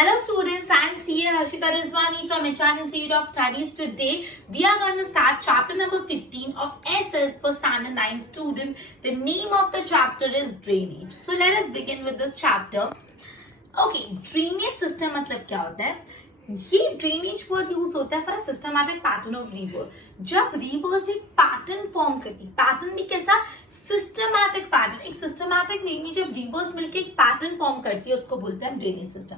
Hello students, I am CA Harshita Rizwani from HR Institute of Studies. Today we are going to start chapter number 15 of SS for standard 9 student. The name of the chapter is drainage. So let us begin with this chapter. Okay, drainage system मतलब क्या होता है? ये drainage word use होता है for a systematic pattern of river. जब reverse एक pattern form करती, पैटर्न भी कैसा? Systematic pattern. एक सिस्टमैटिक वे में जब रिवर्स मिलकर एक पैटर्न फॉर्म करती है उसको बोलते हैं ड्रेनेज सिस्टम.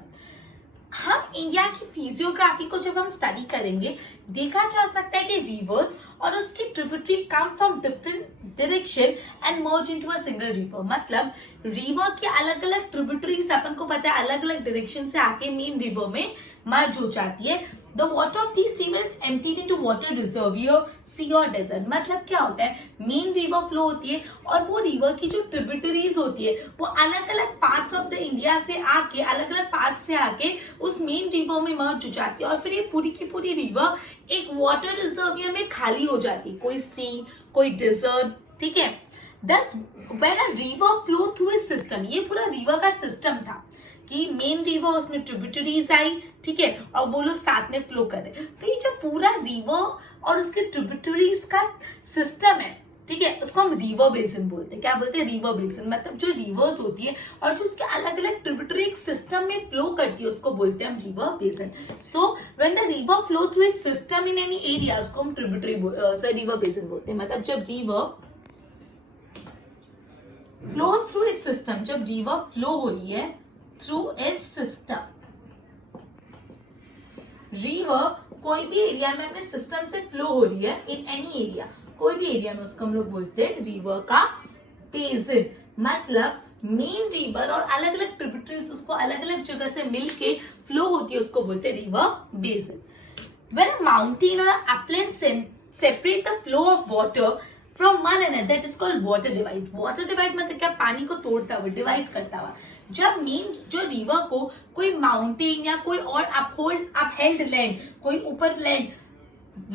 हम इंडिया की फिजियोग्राफी को जब हम स्टडी करेंगे देखा जा सकता है कि रिवर्स और उसकी tributary come from different direction and merge into a single river. मतलब रिवर के अलग अलग ट्रिब्यूटरीज अपन को पता है अलग अलग डायरेक्शन से आके मेन रिवर में मर्ज हो जाती है. The water of these rivers is emptied into water reservoir, sea or desert. मतलब क्या होता है? मेन रिवर फ्लो होती है और वो रिवर की जो ट्रिब्यूटरीज होती है वो अलग अलग पार्ट्स ऑफ द इंडिया से आके अलग अलग पार्ट्स से आके उस मेन रिवर में मर्ज हो जाती है और फिर ये पूरी की पूरी रिवर एक वाटर रिजर्वियर में खाली हो जाती है. कोई सी, कोई डेजर्ट, ठीक है. Thus, when a river flow through a system, ये पूरा रिवर का सिस्टम था कि मेन रिवर उसमें ट्रिब्यूटरीज आई, ठीक है, और वो लोग साथ में फ्लो कर रहे. तो ये जो पूरा रिवर और उसके ट्रिब्यूटरीज का सिस्टम है, ठीक है, उसको हम रिवर बेसिन बोलते हैं. क्या बोलते हैं? River basin. मतलब जो रिवर्स होती है और जो उसके अलग अलग ट्रिब्यूटरी एक सिस्टम में फ्लो करती है उसको बोलते हैं हम river basin. So when the river flow through a system in any area उसको हम ट्रिब्यूटरी रिवर बेसिन बोलते हैं. मतलब जब river flows through it's system, जब रिवर फ्लो हो रही है थ्रू इट्स सिस्टम, रिवर कोई भी एरिया में अपने सिस्टम से फ्लो हो रही है इन एनी एरिया, कोई भी एरिया में, उसको हम लोग बोलते हैं रिवर का बेसिन. मतलब मेन रिवर और अलग अलग ट्रिब्यूटरीज उसको अलग अलग जगह से मिलके फ्लो होती है उसको बोलते हैं river basin. When a mountain or an upland separate the flow of water from one another, that is called water divide. Water divide मतलब क्या? पानी को तोड़ता हुआ, डिवाइड करता हुआ. जब मेन जो रिवर को कोई माउंटेन या कोई और अपहेल्ड लैंड, कोई ऊपर लैंड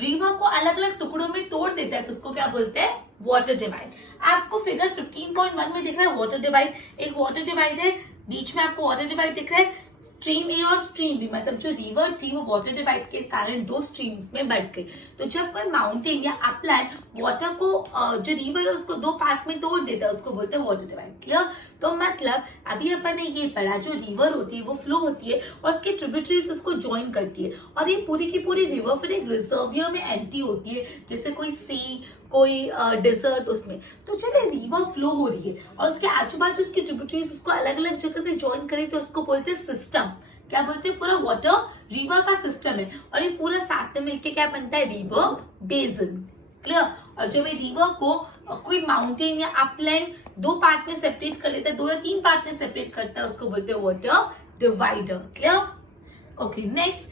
रिवर को अलग अलग टुकड़ों में तोड़ देता है तो उसको क्या बोलते हैं? Water divide. आपको फिगर 15.1 में दिख रहा है वाटर डिवाइड. एक वाटर डिवाइड है, बीच में आपको वाटर डिवाइड दिख रहा है. स्ट्रीम ए और स्ट्रीम बी, मतलब जो रिवर थी वो वाटर डिवाइड के कारण दो स्ट्रीम्स में बढ़ गई. तो जब कोई माउंटेन या अपलैंड वाटर को जो रिवर है उसको दो पार्ट में तोड़ देता है उसको बोलते हैं वाटर डिवाइड. क्लियर? तो मतलब अभी अपन ने ये पढ़ा, जो रिवर होती है वो फ्लो होती है और उसकी ट्रिब्यूटरीज उसको ज्वाइन करती है और ये पूरी की पूरी रिवर फिर एक रिजर्वियर में एंटी होती है, जैसे कोई सी, कोई डेजर्ट उसमें. तो जब ये रिवर फ्लो हो रही है और उसके आजू बाजू उसकी ट्रिब्यूटरीज उसको अलग अलग जगह से ज्वाइन करें तो उसको बोलते हैं सिस्टम. क्या बोलते हैं? पूरा वाटर रिवर का सिस्टम है और ये पूरा साथ में मिलके क्या बनता है? River basin. क्लियर? और जब ये रिवर को कोई माउंटेन या अपलैंड दो पार्ट में सेपरेट कर लेता है, दो या तीन पार्ट में सेपरेट करता है उसको बोलते हैं water divider. Clear? Okay, next.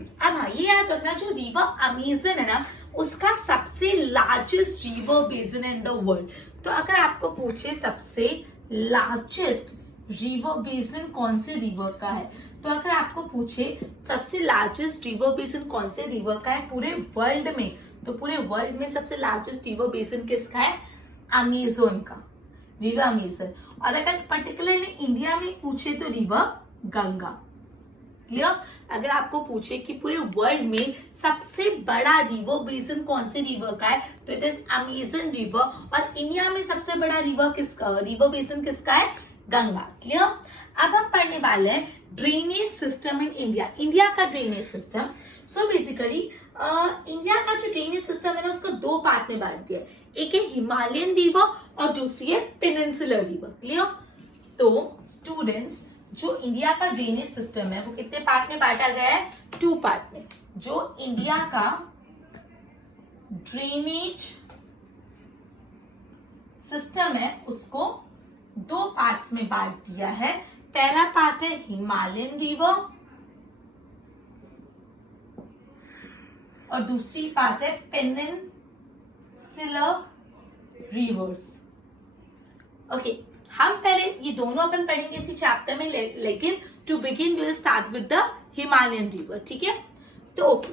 अब हाँ, ये याद रखना, जो रिवर अमेजन है ना उसका सबसे largest river basin in the world. तो अगर आपको पूछे सबसे लार्जेस्ट रिवर बेसिन कौन से रिवर का है, तो अगर आपको पूछे सबसे लार्जेस्ट रिवर बेसिन कौन से रिवर का है पूरे वर्ल्ड में, तो पूरे वर्ल्ड में सबसे लार्जेस्ट रिवर बेसिन किसका है? अमेजोन का, रिवर अमेजन. और अगर पर्टिकुलरली इंडिया में पूछे तो रिवर गंगा. क्लियर? अगर आपको पूछे कि पूरे वर्ल्ड में सबसे बड़ा रिवर बेसिन कौन से रिवर का है तो इट इज अमेजन रिवर. और इंडिया में सबसे बड़ा रिवर बेसिन किसका है? गंगा. क्लियर? अब हम पढ़ने वाले हैं drainage system in India. India का drainage system. So basically India का जो ड्रेनेज सिस्टम है ना उसको दो पार्ट में बांट दिया है. एक है हिमालयन रिवर और दूसरी है पेनिनसुलर रिवर. क्लियर? तो स्टूडेंट्स, जो इंडिया का ड्रेनेज सिस्टम है वो कितने पार्ट में बांटा गया है? 2 पार्ट में. जो इंडिया का ड्रेनेज सिस्टम है उसको 2 पार्ट्स में बांट दिया है. पहला पार्ट है हिमालयन रिवर और दूसरी पार्ट है पेनिनसुलर रिवर्स. ओके, हम पहले ये दोनों अपन पढ़ेंगे इसी चैप्टर में, लेकिन to begin will start with the Himalayan river. ठीक है? तो okay,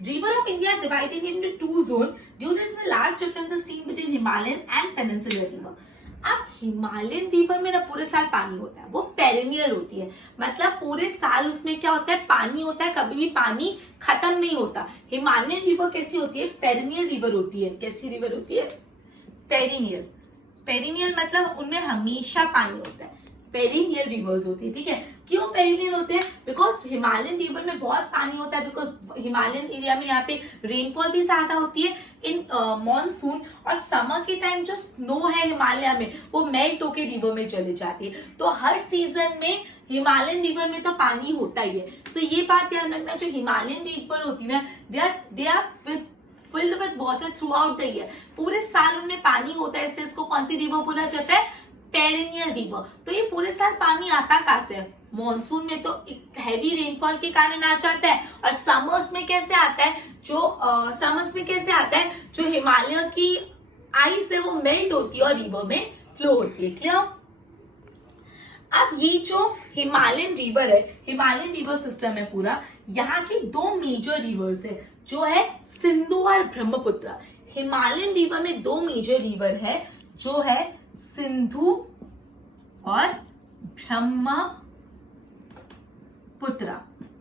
river of India divided into 2 zone due to the large differences seen between Himalayan and peninsular river. अब हिमालयन रिवर में ना पूरे साल पानी होता है, वो पेरेनियल होती है, मतलब पूरे साल उसमें क्या होता है, पानी होता है, कभी भी पानी खत्म नहीं होता। हिमालयन रिवर कैसी होती है, पेरेनियल रिवर होती है। कैसी रिवर होती है, पेरिनियल। पेरिनियल मतलब उनमें हमेशा पानी होता है, पेरिनियल रिवर्स होती है। ठीक है, क्यों पेरिनियल होते हैं, बिकॉज हिमालयन रिवर में बहुत पानी होता है, बिकॉज हिमालयन एरिया में यहाँ पे रेनफॉल भी ज्यादा होती है इन मॉनसून, और समर के टाइम जो स्नो है हिमालय में वो मेल्ट होके रिवर में चले जाती है, तो हर सीजन में हिमालयन रिवर में तो पानी होता ही है। सो ये बात ध्यान रखना, जो हिमालयन रिवर होती है ना, they are filled with water throughout the year, पूरे साल उनमें पानी होता है, इसलिए इसको कौन सी रिवर बोला जाता है, पेरिनियल रिवर। तो ये पूरे साल पानी आता कहां से है, मॉनसून में तो हैवी रेनफॉल के कारण आ जाता है, और समर्स में कैसे आता है, जो समर्स में कैसे आता है, जो हिमालय की आइस है वो मेल्ट होती है और रिवर में फ्लो होती है। क्लियर। अब ये जो हिमालयन रिवर है, हिमालयन रिवर सिस्टम है पूरा, यहाँ की दो मेजर रिवर्स है, जो है सिंधु और ब्रह्मपुत्र। हिमालयन रिवर में दो मेजर रिवर है, जो है सिंधु और ब्रह्मपुत्र।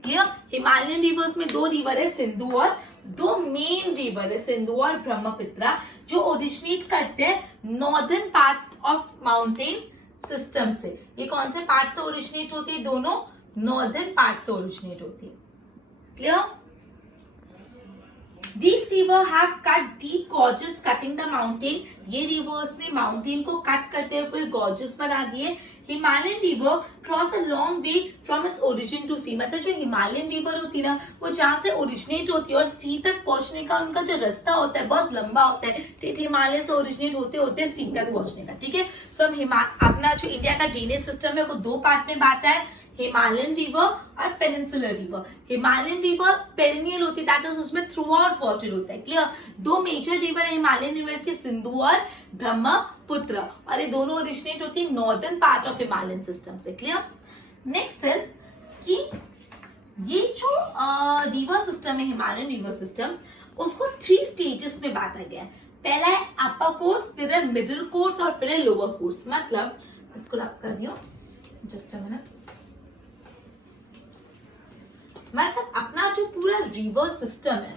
क्लियर। हिमालयन रिवर्स में दो रिवर है, सिंधु और, दो मेन रिवर है सिंधु और ब्रह्मपुत्र, जो ओरिजिनेट करते हैं northern part of mountain system से। ये कौन से पार्ट से ओरिजिनेट होती है, दोनों नॉर्दर्न पार्ट से ओरिजिनेट होती है। Clear. These river have cut deep gorges cutting the mountain. ये रिवर्स ने माउंटेन को कट करते हुए पूरे गॉर्जेस बना दिए। Himalayan river cross a long way from its origin to sea, मतलब जो हिमालयन रिवर होती है ना, वो जहां से ओरिजिनेट होती है और सी तक पहुंचने का उनका जो रास्ता होता है बहुत लंबा होता है, हिमालय से ओरिजिनेट होते होते सी तक पहुंचने का। ठीक है, सो हम अपना जो इंडिया का ड्रेनेज सिस्टम है वो दो पार्ट में बांटा है, हिमालयन रिवर और peninsular river. Himalayan river perennial होती है, दैट इज उसमें थ्रू आउट वाटर होता है। क्लियर। दो मेजर रिवर है हिमालयन रिवर की, सिंधु और ब्रह्मपुत्र, और ये दोनों ओरिजिनेट होती है northern part of Himalayan system से। क्लियर। नेक्स्ट इज कि ये जो रिवर सिस्टम है हिमालयन रिवर सिस्टम, उसको 3 स्टेजेस में बांटा गया है। पहला है अपर कोर्स, फिर है मिडिल कोर्स और फिर है लोअर कोर्स। मतलब इसको रब कर दियो, जस्ट अ मिनट। मतलब अपना जो पूरा रिवर सिस्टम है,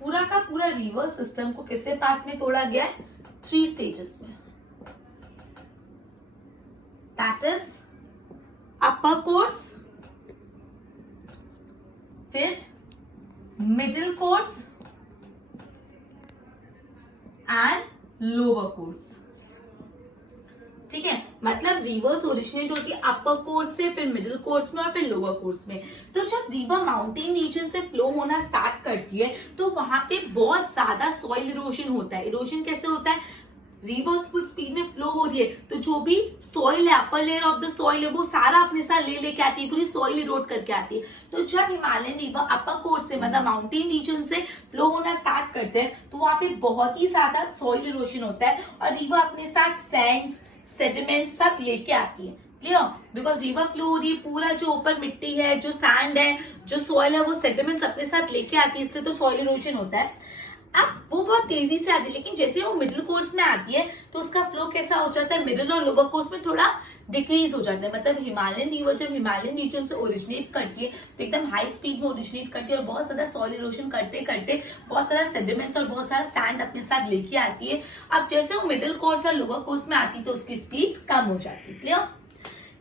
पूरा का पूरा रिवर सिस्टम को कितने पार्ट में तोड़ा गया है, 3 स्टेजेस में। दैट इज अपर कोर्स, फिर middle course and lower course. ठीक है, मतलब रिवर्स ओरिजिनेट होती है अपर कोर्स से, फिर मिडिल कोर्स में और फिर लोअर कोर्स में। तो जब रिवर माउंटेन रीजन से फ्लो होना स्टार्ट करती है तो वहां पे बहुत ज्यादा सॉइल इरोजन होता है। इरोजन कैसे होता है, रिवर्स फुल स्पीड में फ्लो हो रही है तो जो भी सॉइल है, upper layer of the soil है, वो सारा अपने साथ ले लेके आती है, पूरी सॉइल इरोड करके आती है। तो जब हिमालयन रिवर अपर कोर्स से मतलब माउंटेन रीजन से फ्लो होना स्टार्ट करते हैं तो वहां पे बहुत ही ज्यादा सॉइल इरोजन होता है, और रिवर अपने साथ सैंड्स, सेडिमेंट सब लेके आती है। क्लियर। बिकॉज रिवर फ्लो हो रही है, पूरा जो ऊपर मिट्टी है, जो सैंड है, जो सॉइल है, वो सेडिमेंट्स अपने साथ लेके आती है, इससे तो सॉइल इरोजन होता है। अब वो बहुत तेजी से आती है, लेकिन जैसे वो मिडिल कोर्स में आती है तो उसका फ्लो कैसा हो जाता है, मिडिल और लोअर कोर्स में थोड़ा डिक्रीज हो जाता है। मतलब हिमालयन रिवर जब हिमालयन रीजन से ओरिजिनेट करती है तो एकदम हाई स्पीड में ओरिजिनेट करती है और बहुत ज्यादा सॉइल इरोजन करते करते बहुत सारा सेडिमेंट्स और बहुत सारा सैंड अपने साथ लेके आती है। अब जैसे वो मिडिल कोर्स या लोअर कोर्स में आती है तो उसकी स्पीड कम हो जाती है। क्लियर।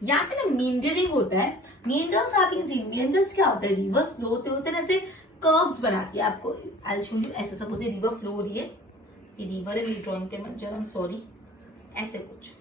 यहाँ पे ना मींडरिंग होता है। मींडर्स आप मींडर्स क्या होता है, रिवर्स फ्लो होते होते ना ऐसे कर्व्स बनाती है। आपको आई शो यू, ऐसे सपोज ये रिवर फ्लो हो रही है, ये रिवर है, मेरी ड्राइंग पे मत जरा, आई एम सॉरी, ऐसे कुछ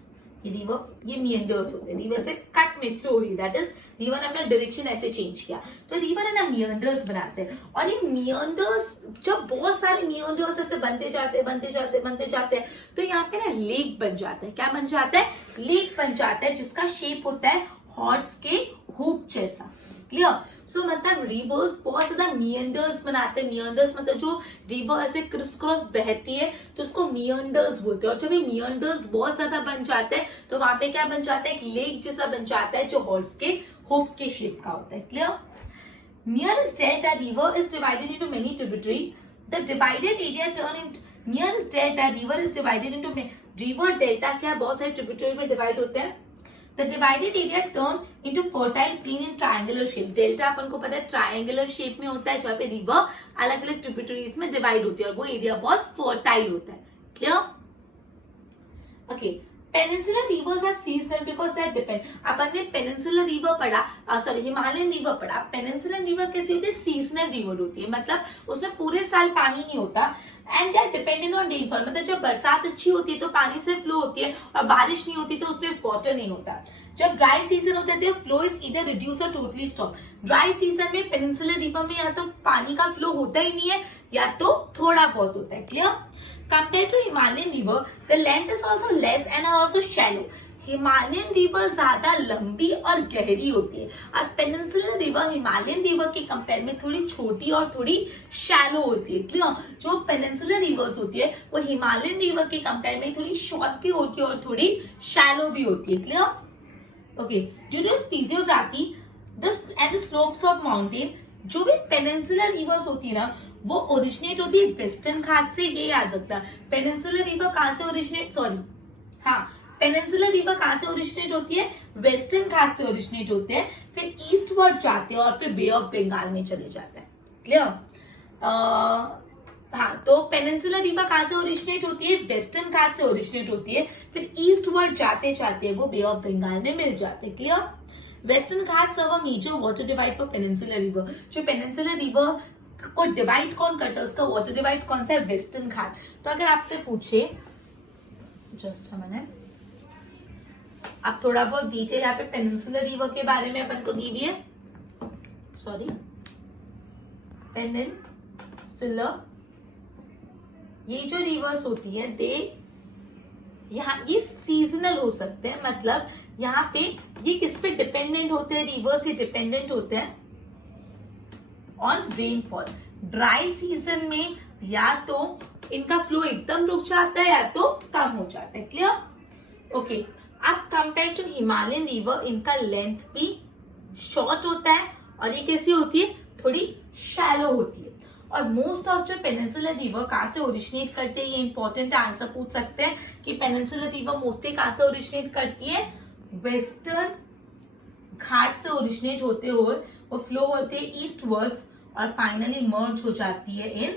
ये रिवर, ये मियंडर्स होते हैं, रिवर से कट में फ्लो हो रही है, दैट इज रिवर ने अपना डायरेक्शन ऐसे चेंज किया तो रिवर है ना मियंडर्स बनाते हैं। और ये मियंडर्स जब बहुत सारे मियंडर्स ऐसे बनते जाते हैं तो यहाँ पे ना लेक बन जाता है। क्या बन जाता है, लेक बन जाता है, जिसका शेप होता है हॉर्स के हुप जैसा। क्लियर। सो मतलब रिवर्स बहुत ज्यादा मियंडर्स बनाते हैं। मियंडर्स मतलब जो रिवर ऐसे क्रिस क्रॉस बहती है तो उसको मियंडर्स बोलते हैं। और जब ये मियंडर्स बहुत ज्यादा बन जाते हैं तो वहां पे क्या बन जाता है, एक लेक जैसा बन जाता है जो हॉर्स के हुफ के शेप का होता है। Clear. Nearest delta river is divided into many tributary. The divided area turn into nearest delta river is divided into river delta क्या है, बहुत सारे ट्रिब्यूटरी में डिवाइड होते हैं। The divided area turn into fertile plain in triangular shape. Delta अपन को पता है ट्रायंगुलर शेप में होता है, जहाँ पे रिवर अलग अलग ट्रिब्यूटरीज में डिवाइड होती है और वो एरिया बहुत फर्टाइल होता है। Clear? Okay, peninsular rivers are seasonal because they depend. अपन ने पेनिनसुलर रिवर पढ़ा, सॉरी हिमालयन रिवर पढ़ा। पेनिनसुलर रिवर कैसी होती है? सीजनल रिवर होती है, मतलब उसमें पूरे साल पानी नहीं होता and they are dependent on rainfall. मतलब जब बरसात अच्छी होती है तो पानी से फ्लो होती है और बारिश नहीं होती तो उसमें वाटर नहीं होता। जब ड्राई सीजन होता है फ्लो इज इधर रिड्यूस और टोटली स्टॉप। ड्राई सीजन में पेनिनसुलर रिवर में या तो पानी का फ्लो होता ही नहीं है या तो थोड़ा बहुत होता है। Clear? Compared to Himalayan river, the length is also less and are also shallow. Himalayan river ज्यादा लंबी और गहरी होती है और पेनिनसुलर रिवर हिमालयन रिवर के कंपेयर में थोड़ी छोटी और थोड़ी शैलो होती है। क्लियर? जो पेनिनसुलर रिवर्स होती है वो हिमालयन रिवर के कंपेयर में थोड़ी शॉर्ट भी होती है और थोड़ी शैलो भी होती है। Clear? Okay, due to physiography and the slopes of mountain, जो भी पेनिनसुलर रिवर्स होती है ना वो ओरिजिनेट होती है वेस्टर्न घाट से। ये याद रखना, पेनिनसुलर रिवर कहां से ओरिजिनेट, सॉरी हाँ, पेनिनसुलर रिवर कहां से ओरिजिनेट होती है? वेस्टर्न घाट से ओरिजिनेट होते हैं, फिर ईस्टवर्ड जाते हैं और फिर बे ऑफ बंगाल में चले जाते हैं। क्लियर? हाँ, तो पेनिनसुलर रिवर कहां से ओरिजिनेट होती है? वेस्टर्न घाट से ओरिजिनेट होती है, फिर ईस्टवर्ड जाते जाते वो बे ऑफ बंगाल में मिल जाते हैं। Clear? Western Ghat serve a major water divide for peninsular river. जो पेनिनसुलर रिवर को डिवाइड कौन करता है, उसका वाटर डिवाइड कौन सा है? वेस्टर्न घाट। तो अगर आपसे पूछे, जस्ट अ मिनट, अब थोड़ा बहुत डिटेल यहाँ पे पेनिनसुलर रिवर के बारे में अपन को दी हुई है। सॉरी, पेनिनसुलर, ये जो रिवर्स होती है दे यहाँ ये सीजनल हो सकते हैं, मतलब यहाँ पे ये किस पे डिपेंडेंट होते हैं? रिवर्स ये डिपेंडेंट होते हैं ऑन रेनफॉल। ड्राई सीजन में या तो इनका फ्लो एकदम रुक जाता है या तो कम हो जाता है। क्लियर? ओके, अब कंपेयर टू हिमालयन रिवर इनका लेंथ भी शॉर्ट होता है और ये कैसी होती है? थोड़ी शैलो होती है। और मोस्ट ऑफ जो पेनिनसुलर रिवर कहां से ओरिजिनेट करते हैं, ये इंपॉर्टेंट आंसर पूछ सकते हैं कि पेनिनसुलर रिवर मोस्टली कहां से ओरिजिनेट करती है? वेस्टर्न घाट से ओरिजिनेट होते हुए वो फ्लो होते हैं ईस्टवर्ड्स और फाइनली मर्ज हो जाती है इन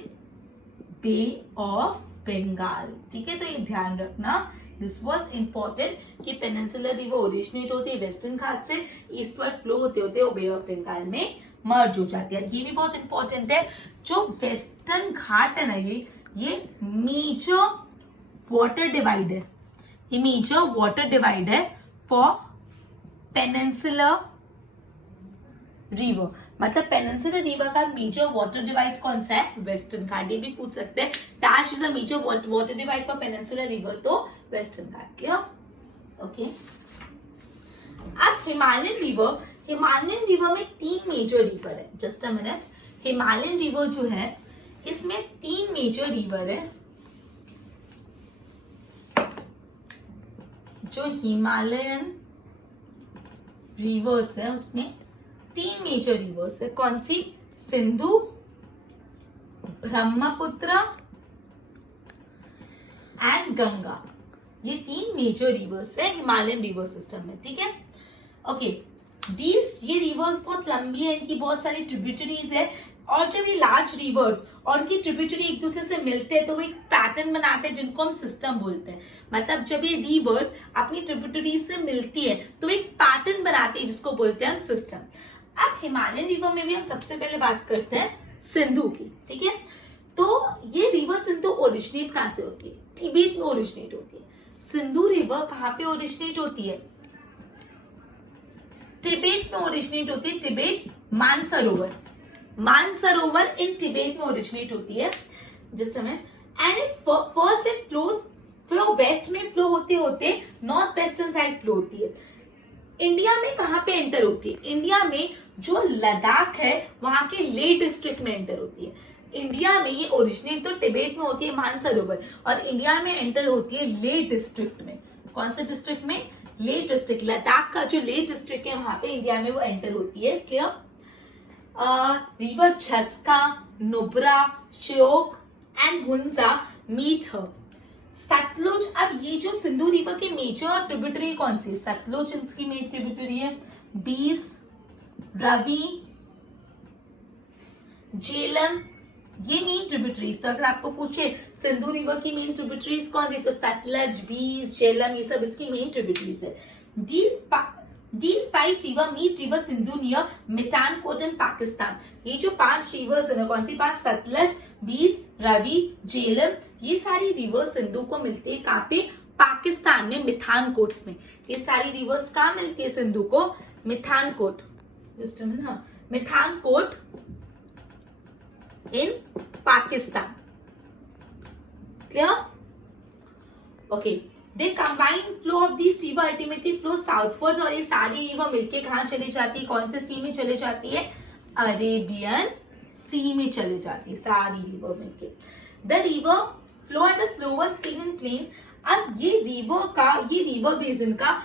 बे ऑफ बंगाल। ठीक है, तो ये ध्यान रखना, दिस वाज इंपॉर्टेंट कि पेनिनसुलर रिवर ओरिजिनेट होती है वेस्टर्न घाट से, ईस्टवर्ड फ्लो होते होते वो बे ऑफ बंगाल में मर्ज हो जाती है। ये भी बहुत इंपॉर्टेंट है, जो वेस्टर्न घाट है ना ये मेजर वाटर डिवाइड है, ये मेजर वाटर डिवाइड है फॉर पेनिनसुलर रिवर। मतलब पेनिनसुलर रिवर का मेजर वाटर डिवाइड कौन सा है? वेस्टर्न घाट। ये भी पूछ सकते हैं, dash is a major water divide for peninsular river, तो वेस्टर्न घाट। क्लियर? ओके, अब हिमालयन रिवर में 3 मेजर रिवर है। Just a minute, Himalayan river जो है इसमें 3 मेजर रिवर है। जो हिमालयन रिवर्स है उसमें 3 मेजर रिवर्स है। कौन सी? सिंधु, ब्रह्मपुत्र एंड गंगा। ये 3 मेजर रिवर्स है हिमालयन रिवर सिस्टम में। ठीक है, ओके, ये रिवर्स बहुत लंबी है, इनकी बहुत सारी ट्रिब्यूटरीज है और जब ये लार्ज रिवर्स और उनकी ट्रिब्यूटरी एक दूसरे से मिलते हैं तो वो एक पैटर्न बनाते हैं जिनको हम सिस्टम बोलते हैं। मतलब जब ये रिवर्स अपनी ट्रिब्यूटरीज से मिलती है तो एक पैटर्न बनाते हैं जिसको बोलते हैं हम सिस्टम। अब हिमालयन रिवर में भी हम सबसे पहले बात करते हैं सिंधु की। ठीक है, तो ये रिवर सिंधु ओरिजिनेट कहां से होती है? तिब्बत में ओरिजिनेट होती है। सिंधु रिवर कहां पे ओरिजिनेट होती है? तिब्बत में ओरिजिनेट होती है। तिब्बत मानसरोवर इन तिब्बत में ओरिजिनेट होती है। Just a minute, and first it flows flow west में फ्लो होते होते नॉर्थ वेस्टर्न साइड फ्लो होती है। इंडिया में कहां पे एंटर होती है? इंडिया में जो लद्दाख है वहां के लेह डिस्ट्रिक्ट में एंटर होती है। इंडिया में ये ओरिजिनेट तो तिब्बत में होती है मानसरोवर, और इंडिया में एंटर होती है लेह डिस्ट्रिक्ट में। कौन से डिस्ट्रिक्ट में? लेह डिस्ट्रिक्ट। लद्दाख का जो लेह डिस्ट्रिक्ट है वहां पे इंडिया में वो एंटर होती है। क्लियर? रिवर झस्का, Nubra, Shyok and Hunza meet here. Sutlej, अब ये जो सिंधु रिवर की मेजर ट्रिब्यूटरी कौन सी? सतलुज इसकी मेन ट्रिब्यूटरी है, बीस, रवि, झेलम, ये मेन ट्रिब्यूटरीज। तो अगर आपको पूछे सिंधु रिवर की मेन ट्रिब्यूटरीज कौन सी, तो सतलज, बीस, झेलम, ये सब इसकी मेन ट्रिब्यूटरीज है। These five river meet river Sindhu near Mithankot in Pakistan। ये जो 5 रिवर्स है ना, कौन सी 5? सतलज, बीस, रवि, झेलम, ये सारी रिवर सिंधु को मिलती है कहाँ पे? पाकिस्तान में, मिथानकोट में। ये सारी रिवर्स कहाँ मिलती है सिंधु को? Mithankot, just Mithankot in Pakistan. Clear? Okay, they combine flow of this river ultimately flow southwards, और ये सारी रिवर मिलके कहाँ चली जाती है? कौन से सी में चले जाती है? अरेबियन सी में चले जाती है सारी रिवर मिलके। The river flow at a slower speed in plain. अब ये रिवर बेसिन का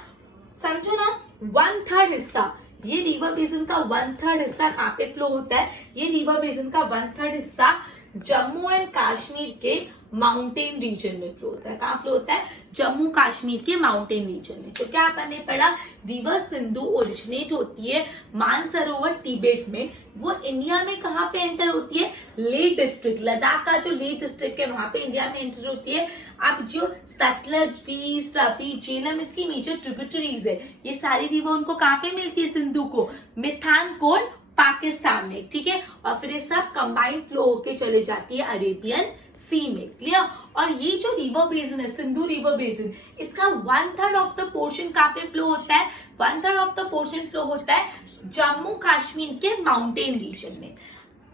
समझो ना 1/3 हिस्सा, ये रिवर बेसिन का 1/3 हिस्सा कहाँ पे फ्लो होता है? ये रिवर बेसिन का 1/3 हिस्सा जम्मू एंड कश्मीर के माउंटेन रीजन में फ्लो होता है। कहाँ फ्लो होता है? जम्मू कश्मीर के माउंटेन रीजन में। तो क्या आपने पढ़ा? रिवर सिंधु ओरिजिनेट होती है मानसरोवर तिब्बत में, वो इंडिया में कहाँ पे एंटर होती है? लेह डिस्ट्रिक्ट, लद्दाख का जो लेह डिस्ट्रिक्ट है वहां पे इंडिया में एंटर होती है। अब जो सतलज, बीस, रवि, झेलम इसकी मेजर ट्रिब्यूटरीज है, ये सारी रिवर उनको कहाँ पे मिलती है? सिंधु को मिथानकोट पाकिस्तान में, ठीक है। और फिर ये सब कंबाइंड फ्लो होके चले जाती है अरेबियन सी में। क्लियर? और ये जो रिवर बेसिन है, सिंधु रिवर बेसिन, इसका 1/3 ऑफ द पोर्शन कहाँ पे फ्लो होता है? 1/3 ऑफ द पोर्शन फ्लो होता है जम्मू कश्मीर के माउंटेन रीजन में।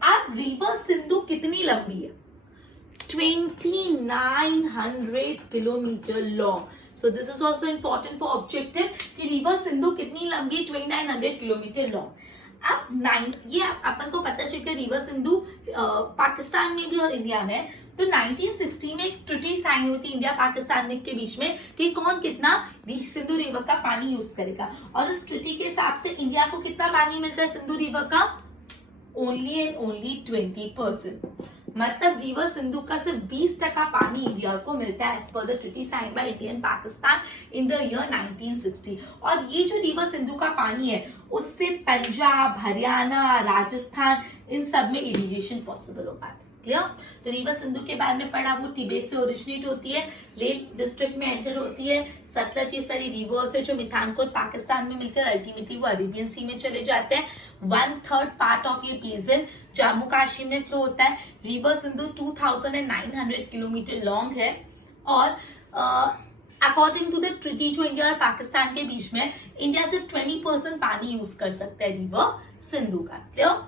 अब रिवर सिंधु कितनी लंबी है? 2900 kilometre long. So this is also important for objective कि रिवर सिंधु कितनी लंबी है? 2900 किलोमीटर लॉन्ग। अब ये अपन को पता चल कि रिवर सिंधु पाकिस्तान में भी और इंडिया में। तो 1960 में एक ट्रीटी साइन हुई थी इंडिया पाकिस्तान के बीच में कि कौन कितना सिंधु रिवर का पानी यूज करेगा, और इस ट्रीटी के हिसाब से इंडिया को कितना पानी मिलता है सिंधु रिवर का? Only and only 20%। मतलब रिवर सिंधु का सिर्फ 20% पानी इंडिया को मिलता है as per the treaty sign by India and Pakistan in the year 1960। और ये जो रिवर सिंधु का पानी है उससे पंजाब, हरियाणा, राजस्थान इन सब में इरिगेशन पॉसिबल हो पाता है। क्लियर? तो रिवर सिंधु के बारे में पढ़ा, वो तिब्बत से ओरिजिनेट होती है, लेह डिस्ट्रिक्ट में एंटर होती है। सतलज, ये सारी रिवर्स है जो मिथानकोट पाकिस्तान में मिलते हैं, अल्टीमेटली वो अरेबियन सी में चले जाते हैं। 1/3 पार्ट ऑफ ये बेसिन जम्मू कश्मीर में फ्लो होता है। रिवर सिंधु 2900 किलोमीटर लॉन्ग है, और अकॉर्डिंग टू द ट्रीटी जो इंडिया और पाकिस्तान के बीच में, इंडिया सिर्फ 20% पानी यूज कर सकता है रिवर सिंधु का। क्लियर?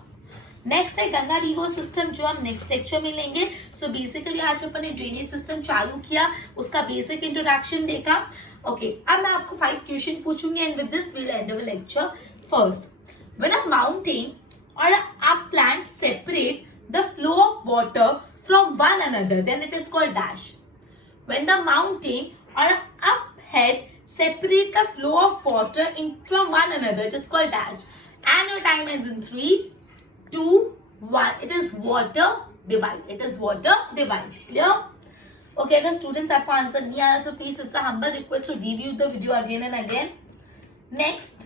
नेक्स्ट है गंगा रिवर सिस्टम, जो हम नेक्स्ट लेक्चर में लेंगे। सो बेसिकली आज अपन ने ड्रेनेज सिस्टम चालू किया, उसका बेसिक इंट्रोडक्शन देखा। ओके, अब मैं आपको 5 क्वेश्चन पूछूंगी and with this will and the lecture. First, when a mountain or a upland separate the flow of water from one another, then it is called dash. When the mountain or a uphead separate the flow of water from one another, it is called dash. And your time ends in 3, 2, 1. It is water divide. It is water divide. Clear? Okay, अगर students आपको answer नहीं आया तो please it's a humble request to review the video again and again. Next,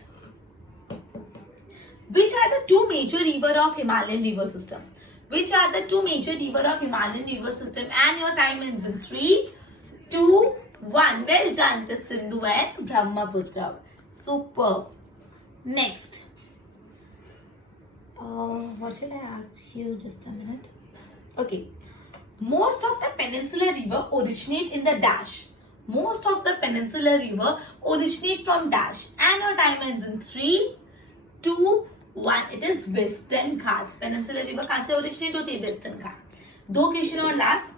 which are the 2 major river of Himalayan river system? Which are the 2 major river of Himalayan river system? And your time ends in 3, 2, 1. Well done, the Sindhu and Brahmaputra. Super. Next. What shall I ask you? Just a minute. Okay. Most of the peninsular river originate in the dash. Most of the peninsular river originate from dash. And your time ends in 3, 2, 1. It is Western Ghats. Peninsular river कहाँ से originate होती है? Western Ghats. 2 question और last.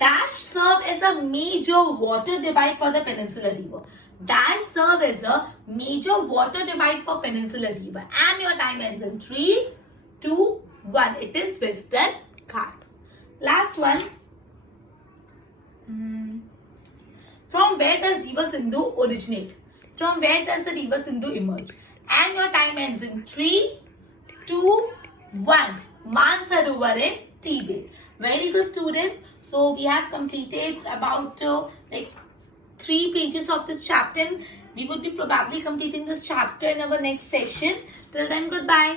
Dash serve as a major water divide for the peninsular river. Dash serve as a major water divide for peninsular river. And your time ends in 3, 2, 1. It is Western Ghats. Last one. From where does river Sindhu originate? From where does the river Sindhu emerge? And your time ends in 3, 2, 1. Mansarovar in Tibet. Very good, student. So we have completed about like 3 pages of this chapter. We would be probably completing this chapter in our next session. Till then, goodbye.